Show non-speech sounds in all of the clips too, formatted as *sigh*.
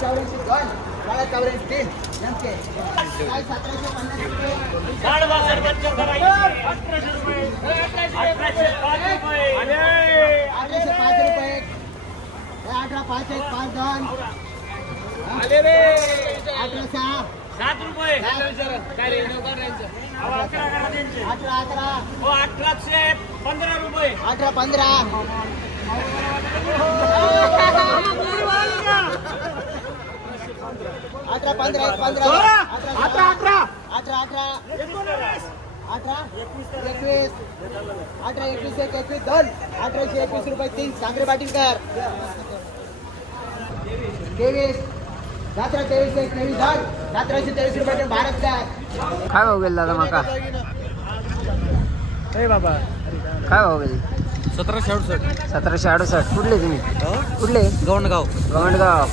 चौऱ्याऐंशी दोन बहात्तर चौऱ्याऐंशी तीन अठराशे पाच रुपये अठरा पाच एक पाच दोन अठरा सहा सात रुपये अठरा अठरा अठराशे पंधरा रुपये अठरा पंधरा अठरा पंधरा एक पंधरा. अठरा अठरा अठरा. अठरा अठरा. एकवीस अठरा एकवीस एक एकवीस. दोन अठराशे एकवीस रुपये तीन. सागरे पाटीलकर. तेवीस. सतरा तेवीस एक तेवीस. दोन सतराशे तेवीस रुपये भारतकर काय भाव गेला दादा माका? बाबा. काय भाव गेले? सतराशे अडुसष्ट. सतराशे अडुसष्ट. कुठले तुम्ही? कुठले? गवंडगाव. गवंडगाव.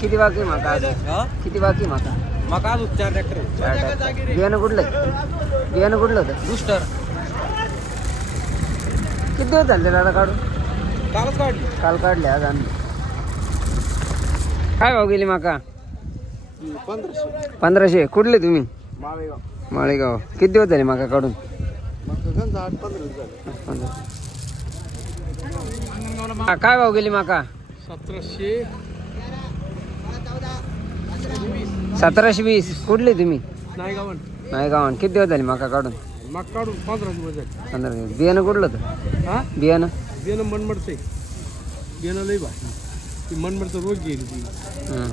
किती बाकी माका अजून किती बाकी माका मका अजून चार ट्रॅक्टर चार टाका. बियाणं कुठलं? बियाणं कुठलं होतं? बुस्टर. किती दिवस झाले दादा काढून? कालच काढली. काल काढले आज आणले. काय भाव गेली माका पंधराशे. पंधराशे. कुठले तुम्ही? माळेगाव. माळेगाव. किती दिवस झाले माका काढून? मग आठ पंधरा झाले. पंधरा हा, काय भाव गेली माका सतराशे. सतराशे वीस. कुठले तुम्ही? नाही गावन नाही गावान किती दिवस झाले माका काढून? मग काढून पंधरा दिवस झाले. पंधरा दिवस. बियाणं कुठलं होतं? हा? बियाणं? बियाणं मनमडचं बियाणं लई बा ती मनमडचं रोज गेली ती. हं,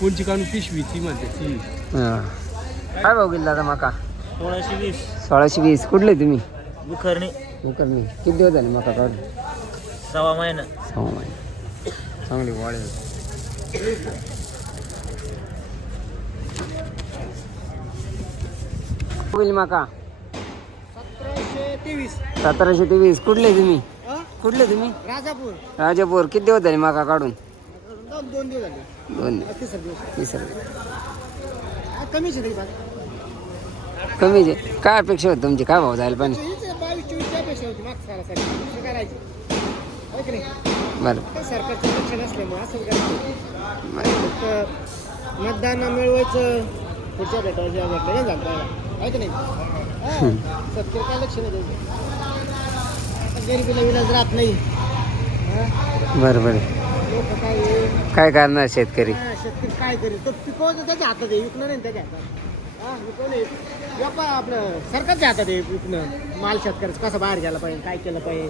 कोणची काढून पिशवी ती म्हणते ती. हं. काय भाव गेला दादा माका? सोळाशे वीस. सोळाशे वीस. कुठले तुम्ही? बुखरणी मी किती दिवस झाले माका काढून? सव्वा महिना. सहा महिने. चांगली वाढेल होईल माका? सतराशे तेवीस. कुठले तुम्ही? कुठले तुम्ही? राजापूर. राजापूर. किती दिवस झाले माका काढून? दोन दोन दिवस झाले. दोन कमीच काय अपेक्षा होती तुमची? काय भाव जायला नाही? बरं. काही सरकारचं लक्ष नसल्यामुळे असं मतदान मिळवायचं पुढच्या भेटायच्या आहे की नाही? हा. काय लक्ष नाही द्यायचं गरिबीला विलाज राहत नाही. बरं बरं लोक काय काय करणार शेतकरी? शेतकरी काय करेल तो पिकवतं त्याच्या हातात आहे विकणं नाही त्याच्या हातात. हा विकवणे व्यापार आपलं सरकारच्या हातात आहे विकणं. माल शेतकऱ्याचं कसं बाहेर गेला पाहिजे काय केलं पाहिजे?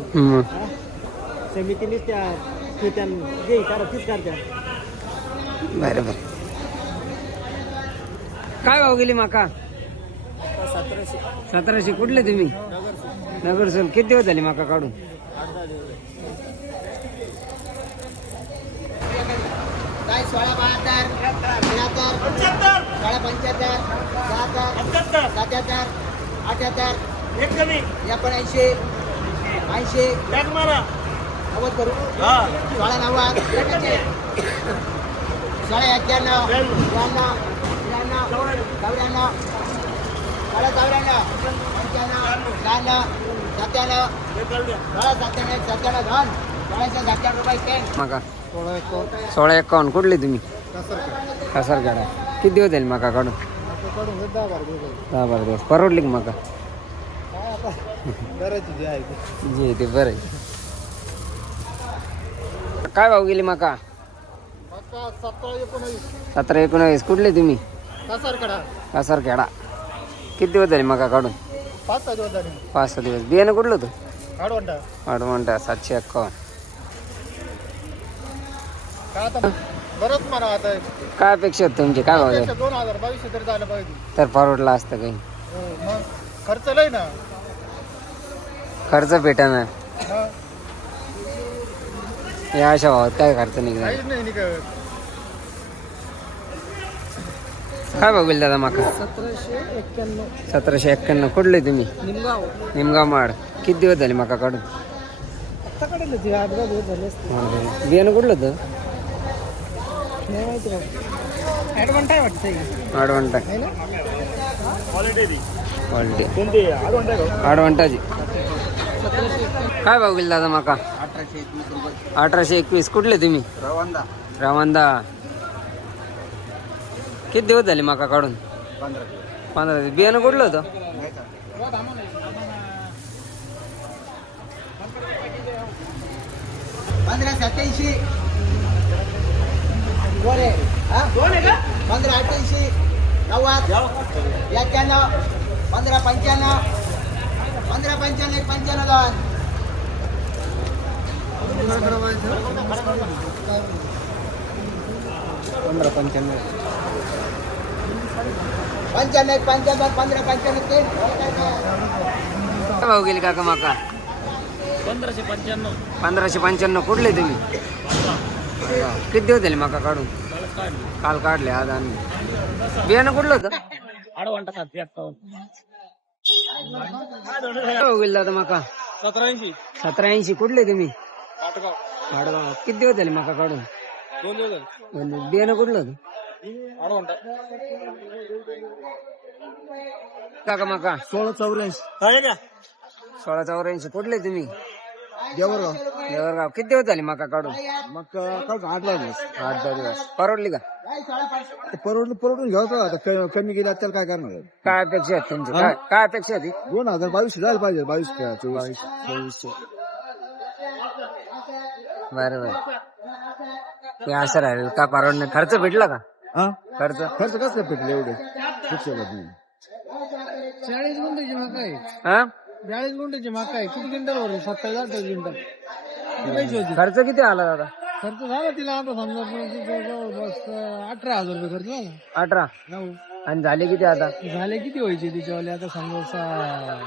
समितीनेच त्या ते त्या जे करा तीच करत्या बरं बरं काय भाव गेली माका? सतराशे. सतराशे कुठले तुम्ही? नगर सोल किती दिवस झाले माका काढून? काय सोळा बहात्तर त्र्याहत्तर पंच्याहत्तर. सोळा पंच्याहत्तर शहात्तर पंच्याहत्तर सत्याहत्तर अठ्याहत्तर एक कमी. एकोणऐंशी ऐंशी बॅग मारा. नव्वद करू. सोळा नव्वद सोळा एक्क्याण्णव त्र्याण्णव त्र्याण्णव चौऱ्याण्णव सोळा चौऱ्याण्णव पंच्याण्णव शहाण्णव सत्त्याण्णव सोळा सत्त्याण्णव सत्त्याण्णव दोन सोळाशे सत्त्याण्णव रुपये टेन माका. सोळा एकोण सोळा एकावन्न. कुठले तुम्ही? कसं कासारखेडा किती दिवस झाले माका काढून? कडून दहा बारा दिवस. परवडले की माका? काय आता करायची जे ते. जे ते बरं आहे. काय भाव गेली माका? सतरा एकोणावीस. कुठले तुम्ही? कासारकडा कासारखेडा किती दिवस झाले माका काढून? पाच सहा दिवस झाले. पाच सहा दिवस. बियाणं कुठलं होतं? आडवंटा आडवंटा सातशे एक्कावन्न. काय आता? बरंच म्हणा आता. काय अपेक्षा होती तुमची? काय भाव त्यापेक्षा दोन हजार बावीसशे तरी झालं पाहिजे. तर परवडला असतं काही. हो, मग खर्च लय ना. खर्च भेटाना मग या अशा भावात काय खर्च निघणार? काहीच नाही निघत. काय भाव गेले दादा माका सतराशे एक्क्याण्णव सतराशे एक्क्याण्णव कुठले तुम्ही निमगाव निमगाव माड किती दिवस झाले माका काढून आत्ता काढेल होती आठ दहा दिवस झाले असते बियाणं कुठलं होतं नाही माहिती बघ ॲडव्हान्स आहे वाटतं हे. आडवंटा आहे ना क्वालिटी कोणते आडवंट आहे का आडवंटाची सतराशे एक्क्याण्णव काय भाव गेले दादा माका अठराशे एकवीस रुपये अठराशे एकवीस कुठले तुम्ही रवांदा रामांदा किती दिवस झाले माका काढून? पंधरा पंधरा दिवस. बियाणं कुठलं होतं? पंधरा सत्याऐंशी हा? पंधरा अठ्ठ्याऐंशी नव्वद एक्क्याण्णव पंधरा पंच्याण्णव पंधरा पंच्याण्णव एक पंच्याण्णव दोन. पंधरा पंच्याण्णव. पंच्याण्णव पंच्याण्णव पंधरा पंच्याण्णव भाव गेले काका माका? पंधराशे पंच्याण्णव. पंधराशे पंच्याण्णव कुठले तुम्ही? किती दिवस झाले माका काढून? काल काढले आज आणले. बियाणं कुठलं होतं? सातशे अठ्ठावन्न. गेले दादा माका? सतरा ऐंशी. सतरा ऐंशी कुठले तुम्ही? आडगाव. किती दिवस झाले माका काढून? दोन दिवस झाले म्हणजे बियाणं कुठलं? आडवंटा काका माका. सोळा चौऱ्याऐंशी. का? सोळा चौऱ्याऐंशी. कुठले तुम्ही? देवरगाव. देवरगाव. किती दिवस झाले माका काढून? मग काढ आठ दिवस. आठ दहा दिवस. परवडली का? परवडून परवडून घ्यावं आता क- कमी गेला त्याला काय करणार काय अपेक्षा आहेत तुमची? काय काय अपेक्षा होती दोन हजार बावीस जायला पाहिजे बावीस चोवीस चोवीसशे? बरं बरं. ते असं राहील का परवडणार खर्च भेटला का? हा? खर्च? खर्च कसं पेटले एवढे? चाळीस गुंठ्याची मका आहे. हा? चाळीस गुंठ्याची मका आहे. किती क्विंटल वर सत्तावीस अठ्ठावीस क्विंटल. किती पैसे होते. खर्च किती आला दादा? खर्च झाला तिला आता समजा जवळपास अठरा हजार रुपये खर्च झाला. अठरा? नऊ. आणि झाले किती आता? झाले किती व्हायचे तिच्यावाले? आता समजा सा-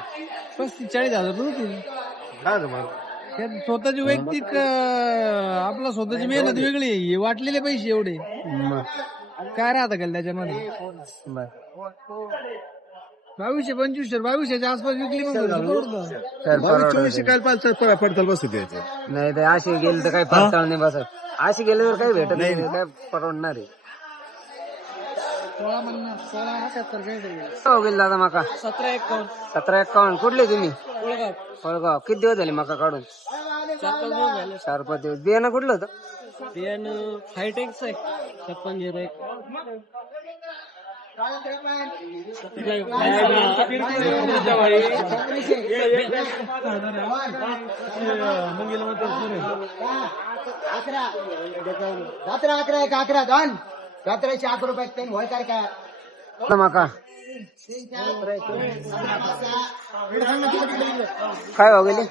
पस्तीस चाळीस हजार रुपये होतील. त्यात स्वतःची वैयक्तिक अं, आपला स्वतःची मेहनत वेगळी आहे. हे वाटलेले पैसे एवढे. काय राहतं का त्याच्यामध्ये? बावीसशे पंचवीसशे बावीसशेच्या आसपास विकली मग परवडतं. तर परवडलं काय पाहिजे पडताल बसू द्यायचे नाही तर असे गेले तर काही पडताळ नाही बसत असे गेले तर काही भेटत नाही. काय परवडणार आहे? सोळा पन्नास सोळा अठ्याहत्तर काहीतरी हो गेले दादा माका सतरा एकावन्न सतरा एक्कावन्न कुठले तुम्ही कोळगाव फळगाव किती दिवस झाले माका काढून चार पाच दिवस झाले चार पाच दिवस बियाणं कुठलं होतं बियाणं हायटेक्स आहे छप्पन झिरो एक अकरा अकरा एक अकरा दोन सतराशे अकरा रुपये तीन होय काय? काय माका. काय भाव गेले?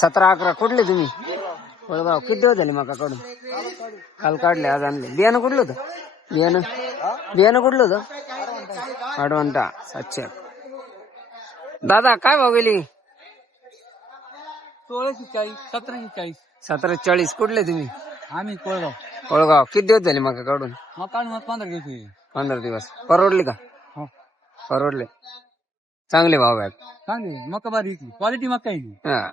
सतरा अकरा. कुठले तुम्ही? फळगाव किती दिवस झाले माका काढून काल काढले आज आणले. बियाणं कुठलं होतं? बियाणं? बियाणं कुठलं होतं? अडवंटा सातशे दादा काय भाव गेली? सोळाशे चाळीस सतराशे चाळीस. सतरा चाळीस. कुठले तुम्ही? आम्ही कोळगाव. फळगाव किती दिवस झाले माका काढून? मग काढून मग पंधरा घेतली पंधरा दिवस. परवडले का? हो. परवडले. चांगले भाव आहेत. चांगली. मका बारी विकली. क्वालिटी मका आहे हा.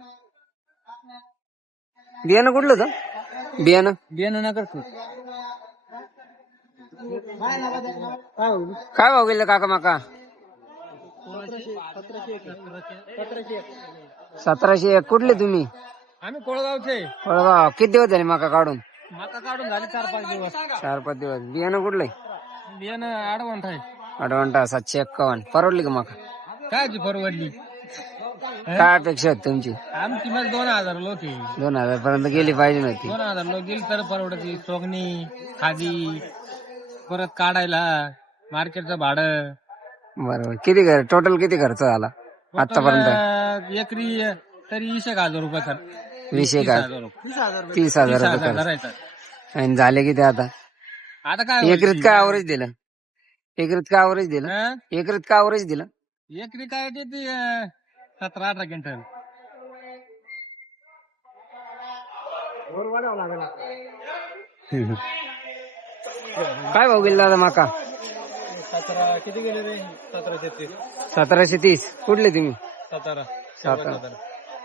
बियाणं कुठलं होतं? बियाणं? बियाणं नगर काय भाव गेले काका माका? सतराशे एक. कुठले तुम्ही? आम्ही कोळगावचे. फळगाव किती दिवस झाले माका काढून? मका काढून झाले चार पाच दिवस. चार पाच दिवस. बियाणं कुठलंय बियाणं आडवंट आहे. अडवंटा सातशे एक्कावन्न. परवडली का माका? काय परवडली? काय अपेक्षा आहेत तुमची? आमची मग दोन हजार लोक आहे. दोन हजार पर्यंत गेली पाहिजे नव्हती दोन हजार लोक गेली तर परवडती. सोगणी खादी परत काढायला मार्केटचं भाडं. बरोबर. किती खर्च टोटल किती खर्च झाला आतापर्यंत? एकरी तरी वीस एक हजार रुपये खर्च. वीस एक. तीस हजार तीस. आणि झाले किती आता? आता काय एकरीत काय अवरेज दिलं? एकरीत काय अवरेज दिलं? एकरीत काय अवरेज दिलं? एकरी काय देते अं, सतरा अठरा क्विंटल काय भाऊ गेला दादा माका? किती गेले रे? सतरा तेहतीस सतराशे तीस. कुठले तुम्ही? सतारा सातारा.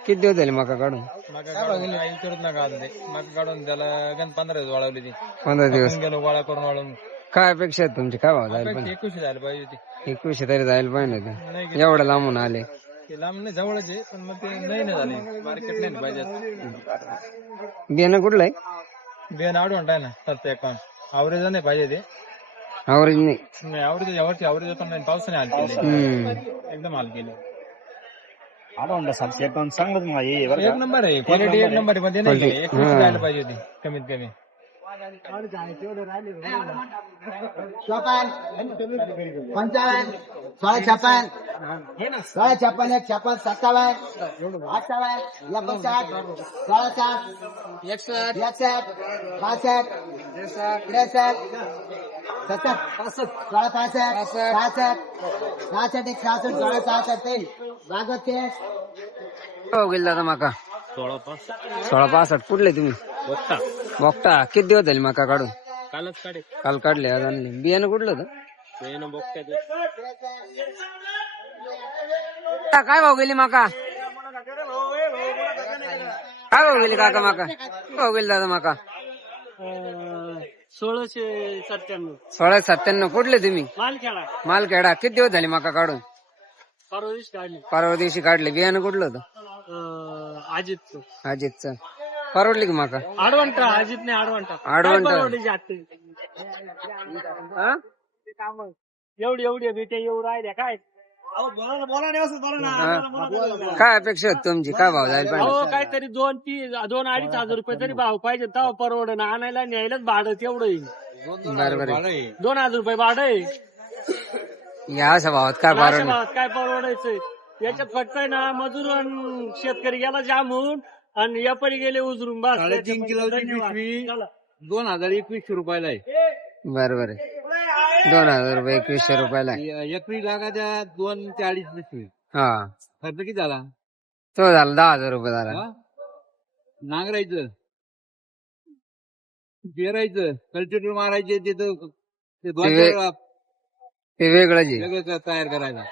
किती दिवस झाले मका काढून मका काढून काही विचारत नका आता ते मका काढून त्याला गण पंधरा दिवस वाळवली ती पंधरा दिवस आपण गेलो गोळा करून वाळवून काय अपेक्षा आहेत तुमची काय भाव जायला पण एकवीस झालं पाहिजे ती एकवीसशे तरी जायला पाहिजे नाही होते एवढं लांबून आले ते लांब नाही जवळच आहे पण मग ते नाही ना झाले मार्केट नाही ना पाहिजे बियाणं कुठलं आहे बियाणं आडवंट आहे ना सात एकावन्न आवरेज नाही पाहिजे ते आवरेज नाही नाही आवरेज यावरची आवरेज पण नाही पावसाने हाल केले हम्म एकदम हाल केले आडवंडा सातशे एकावन्न सांगत मग ये एक नंबर आहे क्वालिटी एक नंबर ते नाही का, एक हा. जायला पाहिजे होती कमीत कमी चोपन्न पंचावन्न सोळा छप्पन सोळा छप्पन एक छप्पन सत्तावन्न अठ्ठावन्न एकोणसाठ सोळा साठ एकसष्ट एकसष्ट पासष्ट त्रेसष्ट सत्तर सोळा पासष्ट सहासष्ट सहासष्ट एक सहासष्ट सोळा सहासष्ट ते बागत ते हो गेले दादा मका. सोळा पाच सोळा पासष्ट कुठले तुम्ही? बघता बघता किती दिवस झाले मका काढून? कालच काढे काल काढले आज आणले. बियाणं कुठलं होतं? बघताय का- काय भाव गेली माका? काय भाव गेली काका माका? काय भाव गेली दादा माका? सोळाशे सत्त्याण्णव. सोळा सत्त्याण्णव. कुठले तुम्ही? माल खेळा मालखेडा. किती दिवस झाले माका काढून? परवा दिवशी काढली. परवा दिवशी काढले. बियाणं कुठलं होतं? अजित अजितचं. परवडली की माका? आडवंटा अजित नाही आडवंटा. आडवंट हा? एवढी एवढी बेटे एवढं राहिल्या काय? हा? काय अपेक्षा होती तुमची? काय भाव जायला हो पाहिजे काहीतरी दोन तीन दोन अडीच हजार रुपये तरी भाव पाहिजे. तेव्हा परवड ना आणायला न्यायलाच भाडं तेवढं येईल. बरोबर आहे. दोन हजार रुपये भाडं आहे. या अशा भावात काय भावात काय परवडायचंय याच्यात फक्त आहे ना मजूर आणि शेतकरी गेला जामून आणि व्यापारी गेले उजरून बस साडेतीन किलोची धन्यवाद. पिशवी. चला. दोन हजार एकवीसशे रुपयाला आहे बरोबर आहे दोन हजार रुपये एकवीसशे रुपयाला आहे. एकवीस लाखाच्या दोन ते अडीच पिशवी हा खर्च किती झाला तो झाला दहा हजार रुपये झाला हा? नांगरायचं पेरायचं कल्टिवेटर मारायचे ते तर ते दोन ते वे- चार ते वेगळंच आहे. तयार करायला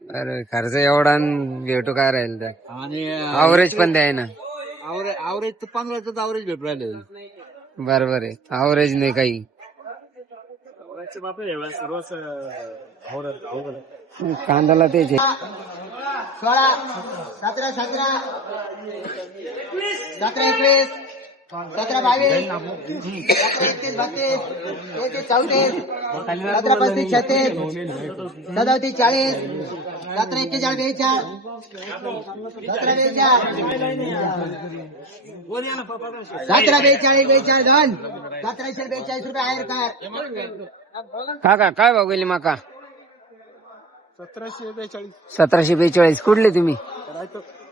अरे खर्च एवढा न भेटू काय राहील त्या आणि अवरेज पण द्याय ना. आवरेज तर पंधराच आवरेज भेटू राहिलं. बरोबर आहे. अवरेज नाही काही. कांद्याला तेच आहे. सोळा सतरा सतरा. सतरा एकवीस. सतरा बावीस एकतीस बत्तीस. तेहतीस चौतीस सतरा पस्तीस छत्तीस चाळीस. सतरा एक्केचाळीस बेचाळीस. सतरा बेचाळीस. सतरा बेचाळीस बेचाळीस दोन सतराशे बेचाळीस रुपये आहे काय? काका काय भाव गेली माका? सतराशे बेचाळीस. सतराशे बेचाळीस. कुठले तुम्ही?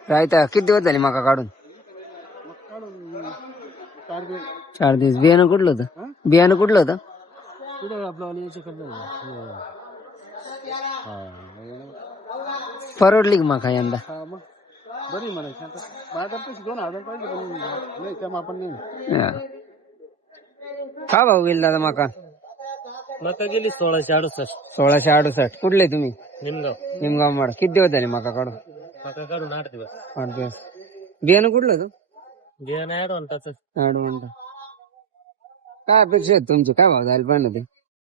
रायता. किती दिवस झाले माका काढून? चार दिवस. बियाणं कुठलं होतं? बियाणं कुठलं होतं? परवडली की माका यंदा? बरी म्हणायची. दोन हजार पाहिजे पण नाही त्या आपण नाही. हा. काय भाव गेली दादा माका? मका गेली सोळाशे अडुसष्ट. सोळाशे अडुसष्ट. कुठले तुम्ही? निमगाव. निमगाव माड. किती दिवस झाले माका काढून? मका काढून आठ दिवस. आठ दिवस. बियाणं कुठलं होतं? बियाणं ऍडव्हान्टाच आठ मिनिटं काय अपेक्षा आहेत तुमची? काय भाव जायला पाहिजे ते?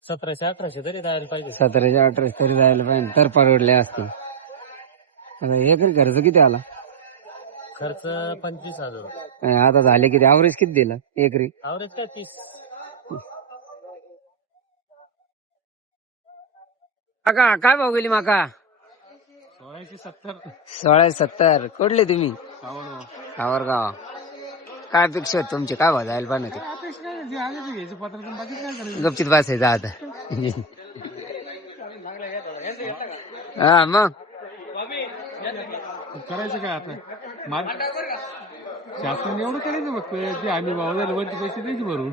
सतराशे अठराशे तरी द्यायला पाहिजे. सतराशे अठराशे तरी जायला पाहिजे. तर परवडले असते. आता एकरी खर्च किती आला? खर्च पंचवीस हजार. अं, आता झाले किती? अवरेज किती दिला? एकरी? आवरेज काय तीस? काका काय भाव गेली माका? सोळाशे सत्तर. सोळा सत्तर. कुठले तुम्ही? सावरगाव. काय अपेक्षा आहेत तुमची? काय भाव जायला पाहिजे ते घ्यायचं. पत्र पण करायचं? गपचित बसायचं आता. हा मग? करायचं काय आता? शासन एवढं करायचं फक्त ते आम्ही भाव झाले वरती पैसे द्यायचे भरून.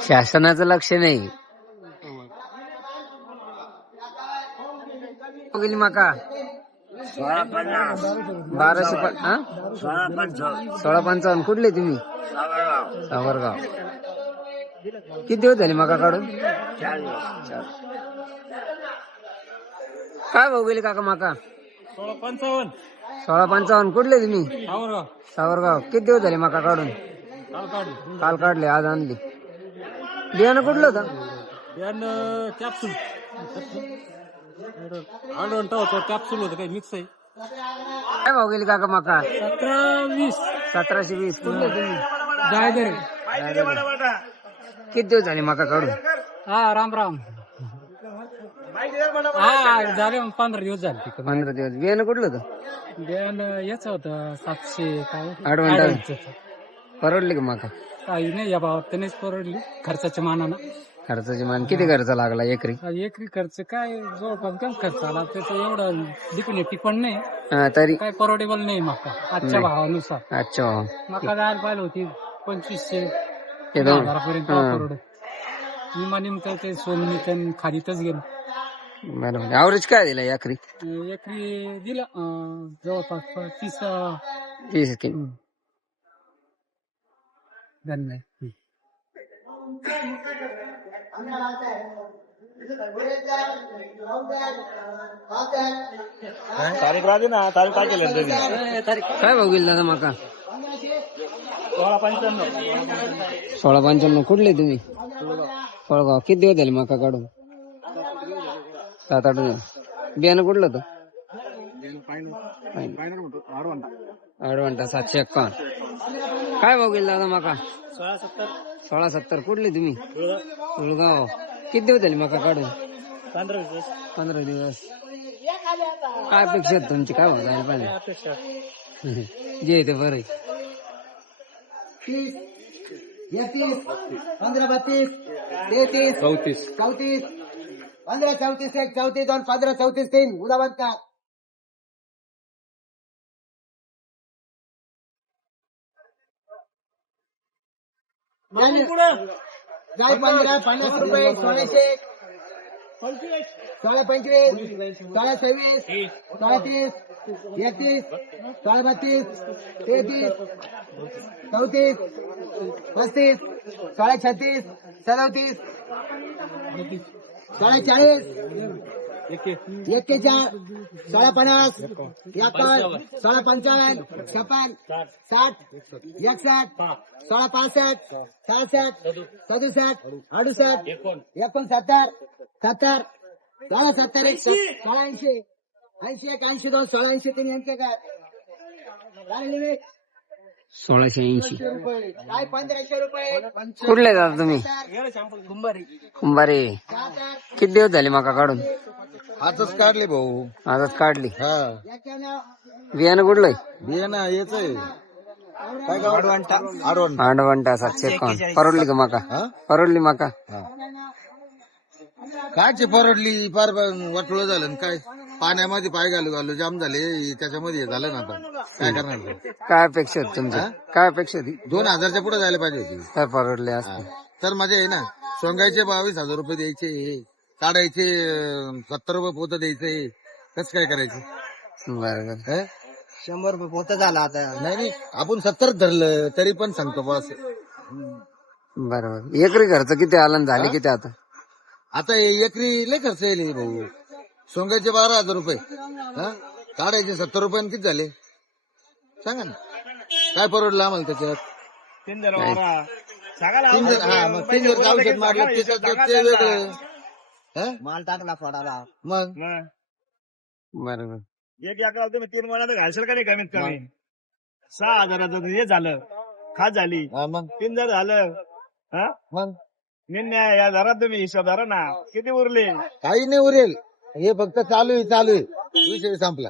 शासनाचं लक्ष नाही. बाराशे हा? सोळा पंचावन्न. कुठले तुम्ही? सावरगाव. किती दिवस झाले मका काढून? चार. काय भाऊ गेले काका मका? सोळा पंचावन्न. सोळा पंचावन्न. कुठले तुम्ही? सावरगाव. किती दिवस झाले मका काढून? काल काढू काल काढले आज आणली. बियाणं कुठलं होतं? यानं कॅप्सूल आडवंटा होतं कॅप्सूल होतं काही मिक्स आहे. काय भाऊ गेली काका मका? सतरा वीस. सतराशे वीस. कुठले तुम्ही. जायदर किती दिवस झाले मका काढून? हा राम राम. हा झाले मग पंधरा दिवस झाले. तिकडं पंधरा दिवस. बियाणं कुठलं होतं? बियाण याच होतं सातशे काय. परवडली का मका? काही नाही या भावात त्यानेच परवडली खर्चाच्या मानानं. खर्चाची मान किती खर्च लागला एकरी? हा, एकरी खर्च काय जवळपास काय खर्च आला त्याचं एवढं डिपेंड पण नाही. हा, तरी काय परवडेबल नाही मका आजच्या भावानुसार. अच्छा. भाऊ. मका जायला पाहिजे होती पंचवीसशे हे दोन हजारापर्यंत हा. परवड. निमा निमतं ते सोनमितन खालीतच गेलं. बरोबर ऍव्हरेज काय दिला एकरी? अं, एकरी दिलं अं, जवळपास तीस अं, तीस किलो धन्यवाद तारीख राहते ना तारीख काय केलं काय भाऊ गेल दादा माका? सोळा पंच्याण्णव सोळा पंच्याण्णव कुठले तुम्ही? फळगाव किती दिवस झाले माका काढून? सात आठ दिवस. बियाणं कुठलं होतं? आडवंटा. सातशे एक्कावन्न. काय भाऊ गेल दादा माका? सोळा सत्तर सोळा सत्तर कुठले तुम्ही? उळगाव किती दिवस झाले मका काढून? पंधरा वीस पंधरा दिवस. काय अपेक्षा आहेत तुमची? काय जायला पाहिजे? *laughs* जे ते बरं आहे. तीस एकतीस पंधरा बत्तीस तेहतीस चौतीस. चौतीस पंधरा चौतीस एक चौतीस दोन पंधरा चौतीस तीन. उदावत का? जाय पंधरा पन्नास रुपये सोळाशे. सोळा पंचवीस सोळा सव्वीस सोळा तीस एकतीस सोळा बत्तीस तेहतीस चौतीस पस्तीस सोळा छत्तीस सदोतीस सोळा चाळीस एक्केचाळ सोळा पन्नास एकावन्न सोळा पंचावन्न छप्पन साठ. एकसष्ट सोळा पासष्ट सहासष्ट सदुसष्ट. अडुसष्ट एकोणसत्तर सत्तर सोळा सत्तर एक सोळा ऐंशी. ऐंशी एक ऐंशी दोन सोळा ऐंशी तीन यांचे काय? सोळाशे ऐंशी. रुपये. काय पंधराशे रुपये? कुठले दादा तुम्ही? कुंभारे. किती दिवस झाले मका काढून? आजच काढले भाऊ. आजच काढली. हा. बियाणं कुठलंय बियाणं येच आडवण आडवंटा सातशे एकावन्न. परवडली का मका? हा? परवडली मका? कायची परवडली? फार वाटोळ झालं काय? पाण्यामध्ये पाय घालू घालू जाम झाले त्याच्यामध्ये हे झालं ना आता. काय करणार ते? काय अपेक्षा होती तुमची काय अपेक्षा होती दोन हजारच्या पुढे जायला पाहिजे होती. काय परवडले. असते? तर मजा आहे ना सोंगायचे बावीस हजार रुपये द्यायचे काढायचे सत्तर रुपये पोत द्यायचे. कसं काय करायचं? बरोबर हे? शंभर रुपये पोत झाला आता. नाही नाही आपण सत्तर धरलं तरी पण सांगतो बस बरोबर एकरी खर्च किती आला आणि झाले किती आता? आता हे एकरी लय खर्च येईल हे भाऊ. सोंगाचे बारा हजार रुपये. हा? काढायचे सत्तर रुपये किती झाले? सांगा ना. काय परवडलं आम्हाला त्याच्यात? तीन जण- हा मग तीन जर औषध मारलं ते वेगळं. हा? माल टाकला फोडाला. मग? बरोबर. एक एकराला तुम्ही तीन महिन्यात घालशाल का नाही कमीत कमी? सहा हजाराचं हे झालं. खात झाली. हा मग? तीन जर झालं. हा? मग? निन्या या घरात तुम्ही हिशोब धरा ना. किती उरले? काही नाही उरेल. हे फक्त चालू आहे चालू आहे. विषय संपला.